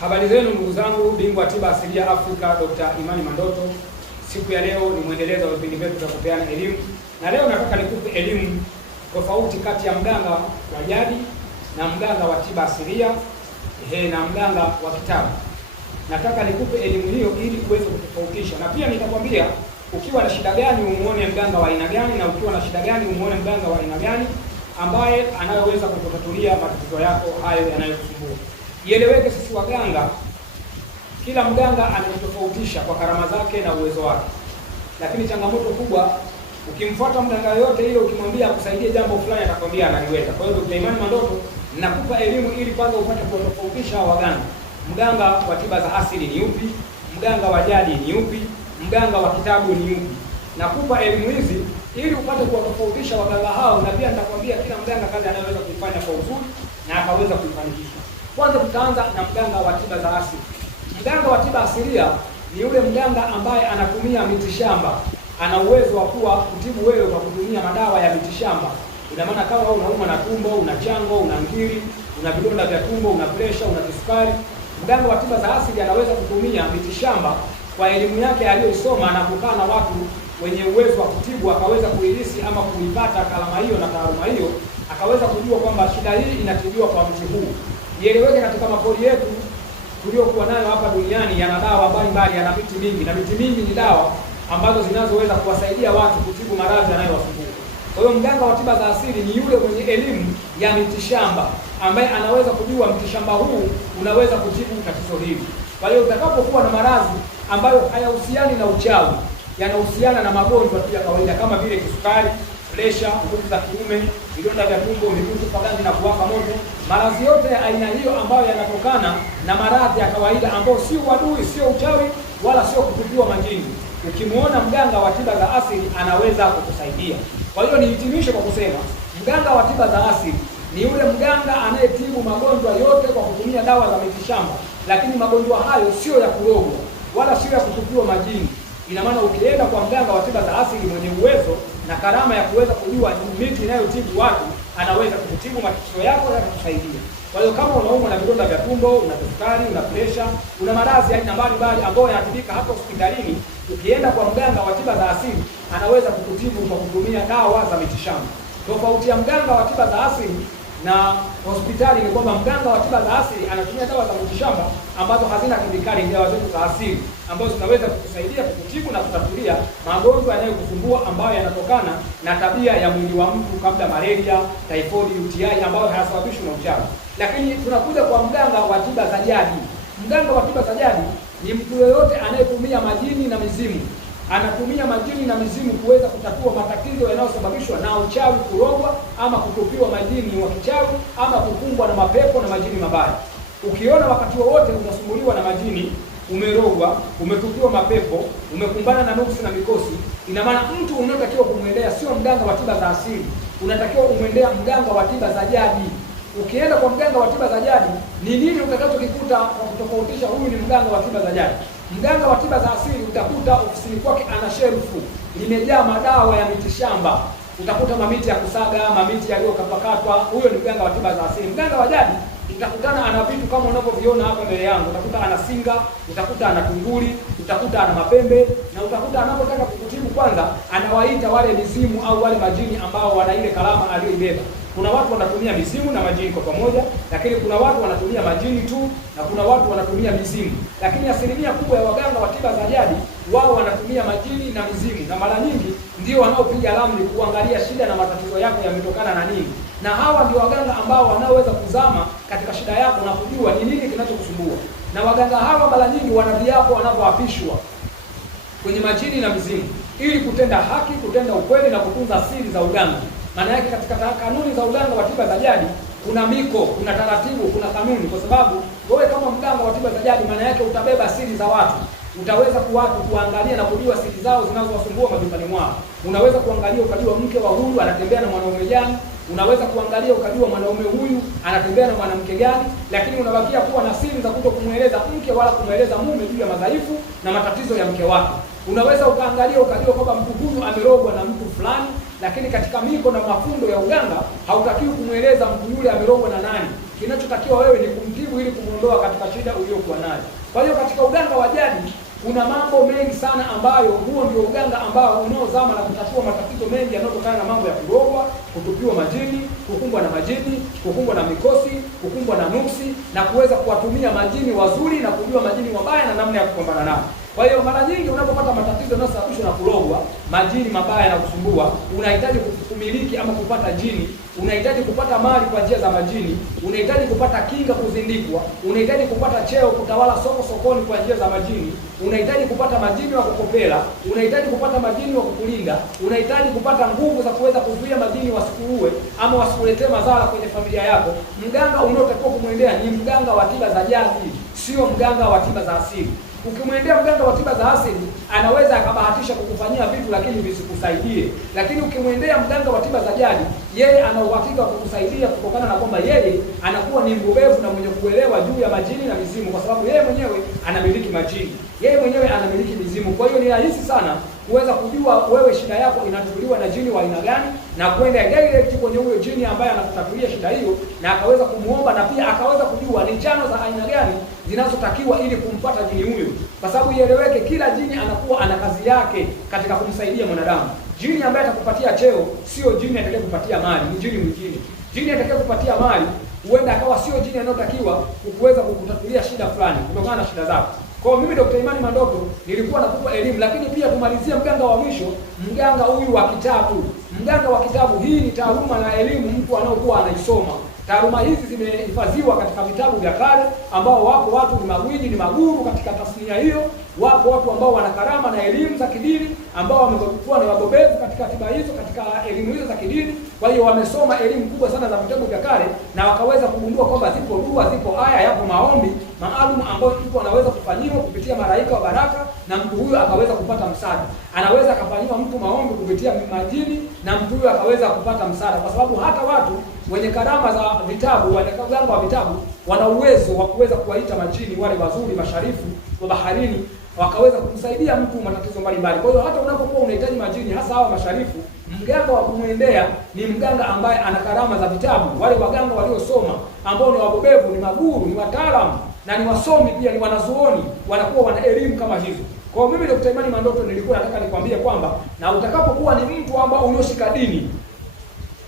Habari zenu ndugu zangu, bingwa tiba asilia Afrika Dr. Imani Mandoto. Siku ya leo ni mwendelezo wa vipindi vyetu vya kupeana elimu, na leo nataka nikupe elimu tofauti kati ya mganga wa jadi na mganga wa tiba asilia na mganga wa kitabu. Nataka nikupe elimu hiyo ili uweze kutofautisha, na pia nitakwambia ukiwa na shida gani umuone mganga wa aina gani, na ukiwa na shida gani umuone mganga wa aina gani ambaye anayeweza kukutatulia matatizo yako hayo yanayokusumbua. Ieleweke, sisi waganga, kila mganga anatofautisha kwa karama zake na uwezo wake. Lakini changamoto kubwa, ukimfuata mganga yote ile ukimwambia akusaidie jambo fulani atakwambia analiweza. Kwa hiyo Dr. Imani Mandoto nakupa elimu ili kwanza upate kutofautisha waganga. Mganga wa tiba za asili ni upi? Mganga wa jadi ni upi? Mganga wa kitabu ni upi? Nakupa elimu hizi ili upate kuwatofautisha waganga hao, na pia nitakwambia kila mganga kazi anayoweza kuifanya kwa uzuri na akaweza kuifanikisha. Kwanza tutaanza na mganga wa tiba za asili. Mganga wa tiba asilia ni yule mganga ambaye anatumia mitishamba. Ana uwezo wa kutibu wewe kwa kutumia madawa ya mitishamba. Ina maana kama wewe unaumwa na tumbo, una chango, una ngiri, una vidonda vya tumbo, una pressure, una kisukari, mganga wa tiba za asili anaweza kutumia mitishamba kwa elimu yake aliyoisoma na kukaa na watu wenye uwezo wa kutibu, akaweza kuilisi ama kuipata kalama hiyo na taaluma hiyo, akaweza kujua kwamba shida hii inatibiwa kwa mti huu. Ieleweke, katika mapori yetu tuliokuwa nayo hapa duniani yana dawa mbalimbali, yana miti mingi, na miti mingi ni dawa ambazo zinazoweza kuwasaidia watu kutibu maradhi yanayowasumbua. Kwa hiyo mganga wa tiba za asili ni yule mwenye elimu ya mitishamba ambaye anaweza kujua mtishamba huu unaweza kutibu tatizo hili. Kwa hiyo utakapokuwa na maradhi ambayo hayahusiani na uchawi, yanahusiana na magonjwa tu ya kawaida kama vile kisukari, presha, nguvu za kiume, vidonda vya tumbo, miguu kupagani na kuwaka moto, maradhi yote ya aina hiyo ambayo yanatokana na maradhi ya kawaida ambayo sio uadui, sio uchawi, wala sio kutupiwa majini, ukimuona mganga wa tiba za asili anaweza kukusaidia. Kwa hiyo nihitimishe kwa kusema mganga wa tiba za asili ni yule mganga anayetibu magonjwa yote kwa kutumia dawa za mitishamba, lakini magonjwa hayo sio ya kurogwa wala sio ya kutupiwa majini. Ina maana ukienda kwa mganga wa tiba za asili mwenye uwezo na karama ya kuweza kujua miti inayotibu watu, anaweza kutibu matatizo yako na kukusaidia. Kwa hiyo kama unaumwa na vidonda vya tumbo, una kisukari, una presha, una maradhi aina mbalimbali ambayo yanatibika hata hospitalini, ukienda kwa mganga wa tiba za asili anaweza kukutibu kwa kutumia dawa za mitishamba. Tofauti ya mganga wa tiba za asili na hospitali ni kwamba mganga wa tiba za asili anatumia dawa za mitishamba ambazo hazina kemikali, dawa zetu za asili ambazo zinaweza kukusaidia kukutibu na kutatulia magonjwa yanayokusumbua ambayo yanatokana na tabia ya mwili wa mtu, kabla malaria, typhoid, UTI ambayo hayasababishwi na uchawi. Lakini tunakuja kwa mganga wa tiba za jadi. Mganga wa tiba za jadi ni mtu yoyote anayetumia majini na mizimu. Anatumia majini na mizimu kuweza kutatua matatizo yanayosababishwa na uchawi, kurogwa ama kutupiwa majini wa kichawi ama kukumbwa na mapepo na majini mabaya. Ukiona wakati wowote unasumbuliwa na majini, umerogwa, umetupiwa mapepo, umekumbana na nuksi na mikosi, ina maana mtu unatakiwa kumwendea sio mganga wa tiba za asili, unatakiwa umwendea mganga wa tiba za jadi. Ukienda kwa mganga wa tiba za jadi, ni nini utakachokikuta kwa kutofautisha huyu ni mganga wa tiba za jadi? Mganga wa tiba za asili utakuta ofisini kwake ana shelfu limejaa madawa ya mitishamba. Utakuta mamiti ya kusaga, mamiti yaliyokatwakatwa. Huyo ni mganga wa tiba za asili. Mganga wa jadi utakutana ana vitu kama unavyoviona hapa mbele yangu. Utakuta ana singa, utakuta ana tunguli, utakuta ana mapembe, na utakuta anapotaka kukutibu kwanza anawaita wale mizimu au wale majini ambao wana ile kalama aliyoibeba. Kuna watu wanatumia mizimu na majini kwa pamoja, lakini kuna watu wanatumia majini tu, na kuna watu wanatumia mizimu. Lakini asilimia kubwa ya waganga wa tiba za jadi wao wanatumia majini na mizimu, na mara nyingi ndio wanaopiga ramli kuangalia shida na matatizo yako yametokana na nini. Na hawa ndio waganga ambao wanaoweza kuzama katika shida yako na kujua ni nini kinachokusumbua. Na waganga hawa mara nyingi wana viapo wanavyoapishwa kwenye majini na mizimu ili kutenda haki, kutenda ukweli na kutunza siri za uganga. Maana yake katika kanuni za uganga wa tiba za jadi kuna miko, kuna taratibu, kuna kanuni, kwa sababu wewe kama mganga wa tiba za jadi maana yake utabeba siri za watu. Utaweza kuangalia na kujua siri zao zinazowasumbua majumbani mwao. Unaweza kuangalia ukajua mke wa huyu anatembea na mwanaume gani, unaweza kuangalia ukajua mwanaume huyu anatembea na mwanamke gani, lakini unabakia kuwa na siri za kuto kumweleza mke wala kumweleza mume juu ya madhaifu na matatizo ya mke wake. Unaweza ukaangalia ukajua kwamba mtu huyu amerogwa na mtu fulani, lakini katika miko na mafundo ya uganga hautakiwi kumweleza mtu yule amerogwa na nani. Kinachotakiwa wewe ni kumtibu kutibu ili kumuondoa katika shida uliyokuwa nayo. Kwa hiyo katika uganga wa jadi kuna mambo mengi sana ambayo huo ndio uganga ambao unaozama na kutatua matatizo mengi yanayotokana na mambo ya kurogwa, kutupiwa majini, kukumbwa na majini, kukumbwa na mikosi, kukumbwa na nuksi, na kuweza kuwatumia majini wazuri na kujua majini wabaya na namna ya kupambana nao. Kwa hiyo mara nyingi unapopata matatizo yanayosababishwa na kurogwa, majini mabaya na kusumbua, unahitaji kumiliki ama kupata jini, unahitaji kupata mali kwa njia za majini, unahitaji kupata kinga kuzindikwa, unahitaji kupata cheo kutawala sokoni kwa njia za majini, unahitaji kupata majini wa kukopela, unahitaji kupata majini wa kukulinda, unahitaji kupata nguvu za kuweza kuzuia majini wasikuue ama wasikuletee madhara kwenye familia yako. Mganga unaotakiwa kumwendea ni mganga wa tiba za jadi, sio mganga wa tiba za asili. Ukimwendea mganga wa tiba za asili anaweza akabahatisha kukufanyia vitu lakini visikusaidie, lakini ukimwendea mganga wa tiba za jadi, yeye ana uhakika wa kukusaidia kutokana na kwamba yeye anakuwa ni mbobevu na mwenye kuelewa juu ya majini na mizimu, kwa sababu yeye mwenyewe anamiliki majini, yeye mwenyewe anamiliki mizimu. Kwa hiyo ni rahisi sana kuweza kujua wewe shida yako inatatuliwa na jini wa aina gani, na kwenda direct kwenye huyo jini ambaye anakutatulia shida hiyo, na akaweza kumuomba, na pia akaweza kujua ni chano za aina gani zinazotakiwa ili kumpata jini huyo, kwa sababu ieleweke, kila jini anakuwa ana kazi yake katika kumsaidia mwanadamu. Jini ambaye atakupatia cheo sio jini atakayekupatia mali, ni jini mwingine. Jini atakayekupatia mali huenda akawa sio jini anayotakiwa kuweza kukutatulia shida fulani kutokana na shida zako. Kwa mimi Dr. Imani Mandoto nilikuwa nakupa elimu, lakini pia tumalizie mganga wa mwisho, mganga huyu wa kitabu. Mganga wa kitabu, hii ni taaluma na elimu mtu anaokuwa anaisoma. Taaluma hizi zimehifadhiwa katika vitabu vya kale, ambao wapo watu ni magwiji, ni maguru katika tasnia hiyo. Wapo watu ambao wana karama na elimu za kidini, ambao wamekuwa ni wabobevu katika tiba hizo, katika elimu hizo za kidini. Kwa hiyo wamesoma elimu kubwa sana za vitabu vya kale, na wakaweza kugundua kwamba zipo dua, zipo aya, yapo maombi maalum ambayo mtu anaweza kufanyiwa kupitia malaika wa baraka, na mtu huyo akaweza kupata msaada. Anaweza akafanyiwa mtu maombi kupitia majini, na mtu huyo akaweza kupata msaada, kwa sababu hata watu wenye karama za vitabu, wenye uganga wa vitabu, wana uwezo wa kuweza kuwaita majini wale wazuri masharifu wa baharini, wakaweza kumsaidia mtu matatizo mbalimbali. Kwa hiyo hata unapokuwa unahitaji majini, hasa hawa masharifu, mganga wa kumwendea ni mganga ambaye ana karama za vitabu. Wale waganga waliosoma ambao ni wabobevu, ni maguru, ni wataalamu na ni wasomi pia, ni wanazuoni, wanakuwa wana elimu kama hizo. Kwa hiyo mimi Dr. Imani Mandoto nilikuwa nataka nikwambie kwamba na utakapokuwa ni mtu ambao unyoshika dini,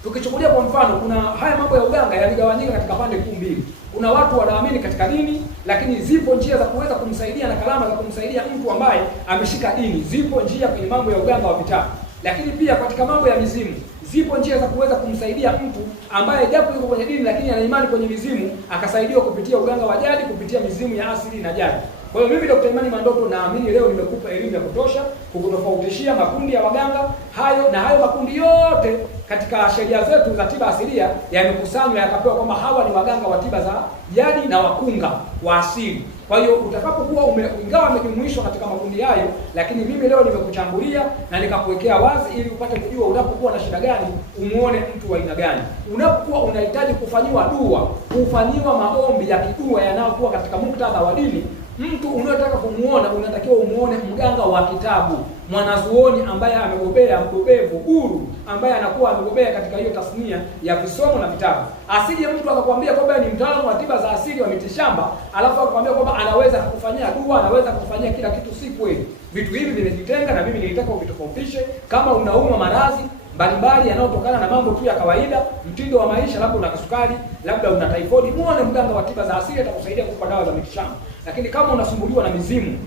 tukichukulia kwa mfano, kuna haya mambo ya uganga yaligawanyika katika pande kuu mbili. Kuna watu wanaamini katika dini, lakini zipo njia za kuweza kumsaidia na kalama za kumsaidia mtu ambaye ameshika dini. Zipo njia kwenye mambo ya uganga wa vitabu, lakini pia katika mambo ya mizimu zipo njia za kuweza kumsaidia mtu ambaye japo yuko kwenye dini lakini ana imani kwenye mizimu, akasaidiwa kupitia uganga wa jadi, kupitia mizimu ya asili na jadi. Kwa hiyo mimi Dr. Imani Mandoto naamini leo nimekupa elimu ya kutosha kukutofautishia makundi ya waganga hayo, na hayo makundi yote katika sheria zetu za tiba asilia yamekusanywa yakapewa kwamba hawa ni waganga wa tiba za jadi na wakunga wa asili. Kwa hiyo utakapokuwa ingawa umejumuishwa katika makundi hayo, lakini mimi leo nimekuchambulia na nikakuwekea wazi ili upate kujua unapokuwa na shida gani umuone mtu wa aina gani. Unapokuwa unahitaji kufanyiwa dua, kufanyiwa maombi ya kidua yanayokuwa katika muktadha wa dini, mtu unayotaka kumuona unatakiwa umuone mganga wa kitabu, mwanazuoni ambaye amebobea, mbobevu, guru ambaye anakuwa amebobea katika hiyo tasnia ya visomo na vitabu. Asije mtu akakwambia kwamba ni mtaalamu wa tiba za asili wa mitishamba, alafu akakwambia kwamba anaweza kukufanyia dua, anaweza kukufanyia kila kitu. Si kweli. Vitu hivi vimejitenga, na mimi nilitaka ukitofautishe. Kama unauma maradhi mbalimbali yanayotokana na mambo tu ya kawaida, mtindo wa maisha, labda una kisukari, labda una typhoid, muone mganga wa tiba za asili, atakusaidia kukupa dawa za mitishamba. Lakini kama unasumbuliwa na mizimu,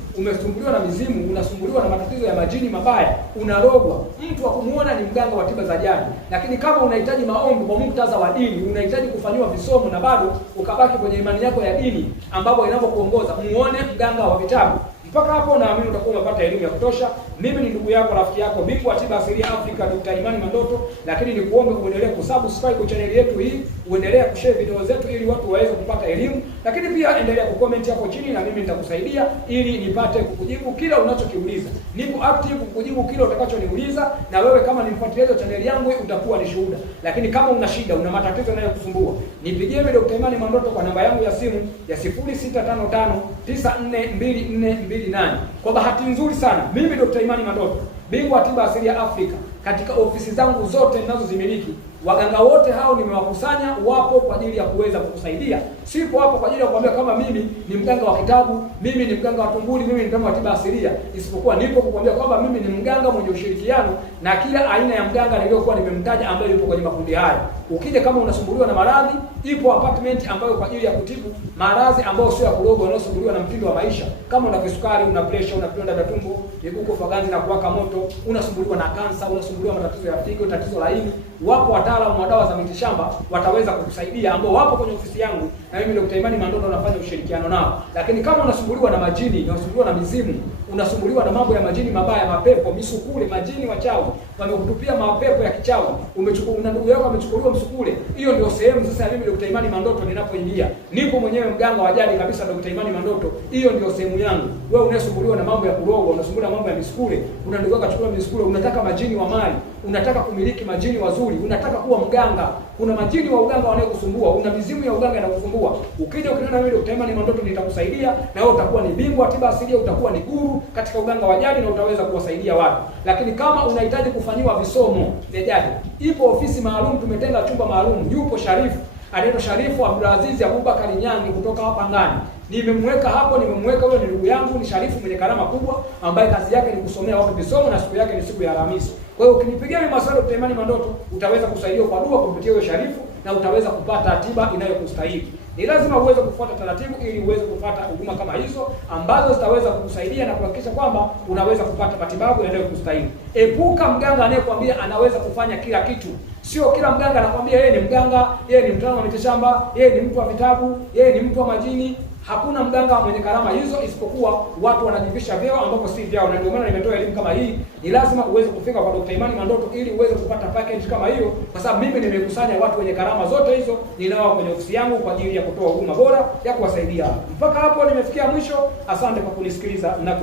unasumbuliwa na matatizo ya majini mabaya, unarogwa, mtu wa kumuona ni mganga wa tiba za jadi. Lakini kama unahitaji maombi kwa muktadha wa dini, unahitaji kufanyiwa visomo na bado ukabaki kwenye imani yako ya dini ambapo inavyokuongoza, muone mganga wa vitabu. Mpaka hapo naamini utakuwa umepata elimu ya kutosha. Mimi ni ndugu yako, rafiki yako, bingwa wa tiba asilia Afrika, Dr. Imani Mandoto. Lakini nikuombe uendelee kusubscribe channel yetu hii, uendelee kushare video zetu ili watu waweze kupata elimu. Lakini pia endelea kucomment hapo chini na mimi nitakusaidia ili nipate kukujibu kila unachokiuliza. Nipo active kukujibu kila utakachoniuliza, na wewe kama ni mfuatiliaji wa channel yangu utakuwa ni shuhuda. Lakini kama una shida, una matatizo yanayokusumbua, nipigie mimi Dr. Imani Mandoto kwa namba yangu ya simu ya 0655942428. Kwa bahati nzuri sana, mimi Dr. Imani Mandoto, bingwa wa tiba asili ya Afrika, katika ofisi zangu zote ninazozimiliki, waganga wote hao nimewakusanya, wapo kwa ajili ya kuweza kukusaidia Sipo hapo kwa ajili ya kuambia kama mimi ni mganga wa kitabu, mimi ni mganga wa tumbuli, mimi ni mganga wa tiba asilia, isipokuwa nipo kukwambia kwamba mimi ni mganga mwenye ushirikiano na kila aina ya mganga niliyokuwa nimemtaja ambaye yupo kwenye makundi haya. Ukija kama unasumbuliwa na maradhi, ipo apartment ambayo kwa ajili ya kutibu maradhi ambayo sio ya kuroga, unasumbuliwa na mtindo wa maisha. Kama una kisukari, una pressure, una vidonda vya tumbo, miguko, faganzi na kuwaka moto, unasumbuliwa na kansa, unasumbuliwa na matatizo ya figo, tatizo la ini, wapo wataalamu wa dawa za mitishamba wataweza kukusaidia, ambao wapo kwenye ofisi yangu, na mimi Dr. Imani Mandoto nafanya ushirikiano nao. Lakini kama unasumbuliwa na majini, unasumbuliwa na mizimu, unasumbuliwa na mambo ya majini mabaya, mapepo, misukule, majini wachawi, wamekutupia mapepo ya kichawi, umechukua na ndugu yako amechukuliwa msukule, hiyo ndio sehemu sasa ya mimi Dr. Imani Mandoto ninapoingia. Nipo mwenyewe mganga wa jadi kabisa Dr. Imani Mandoto, hiyo ndio sehemu yangu. Wewe unasumbuliwa na mambo ya kuroga, unasumbuliwa na mambo ya misukule, una ndugu yako achukua misukule, unataka majini wa mali, unataka kumiliki majini wazuri, unataka kuwa mganga, kuna majini wa uganga wanayokusumbua, una mizimu ya uganga inakusumbua. Ukija ukiniona mimi Dr. Imani Mandoto nitakusaidia, na wewe utakuwa ni bingwa tiba asilia, utakuwa ni guru katika uganga wa jadi na utaweza kuwasaidia watu. Lakini kama unahitaji kufanyiwa visomo vya jadi, ipo ofisi maalum, tumetenga chumba maalum. Yupo Sharifu, anaitwa Sharifu Abdulaziz Abubakar Nyangi kutoka hapa Ngani. Nimemweka hapo, nimemweka huyo, ni ndugu yangu, ni Sharifu mwenye karama kubwa ambaye kazi yake ni kusomea watu visomo, na siku yake ni siku ya Alhamisi. Kwa hiyo ukinipigia mimi maswali Dr. Imani Mandoto, utaweza kusaidiwa kwa dua kupitia huyo Sharifu na utaweza kupata tiba inayokustahili. Ni lazima uweze kufuata taratibu ili uweze kupata huduma kama hizo ambazo zitaweza kukusaidia na kuhakikisha kwamba unaweza kupata matibabu yanayokustahili. Epuka mganga anayekwambia anaweza kufanya kila kitu. Sio kila mganga anakwambia yeye ni mganga, yeye ni mtaalamu wa mitishamba, yeye ni mtu wa vitabu, yeye ni mtu wa majini. Hakuna mganga mwenye karama hizo, isipokuwa watu wanajivisha vyeo ambapo si vyao. Na ndio maana nimetoa elimu kama hii. Ni lazima uweze kufika kwa Dr. Imani Mandoto ili uweze kupata package kama hiyo, kwa sababu mimi nimekusanya watu wenye karama zote hizo, ninao kwenye ofisi yangu kwa ajili ya kutoa huduma bora ya kuwasaidia. Mpaka hapo nimefikia mwisho. Asante kwa kunisikiliza na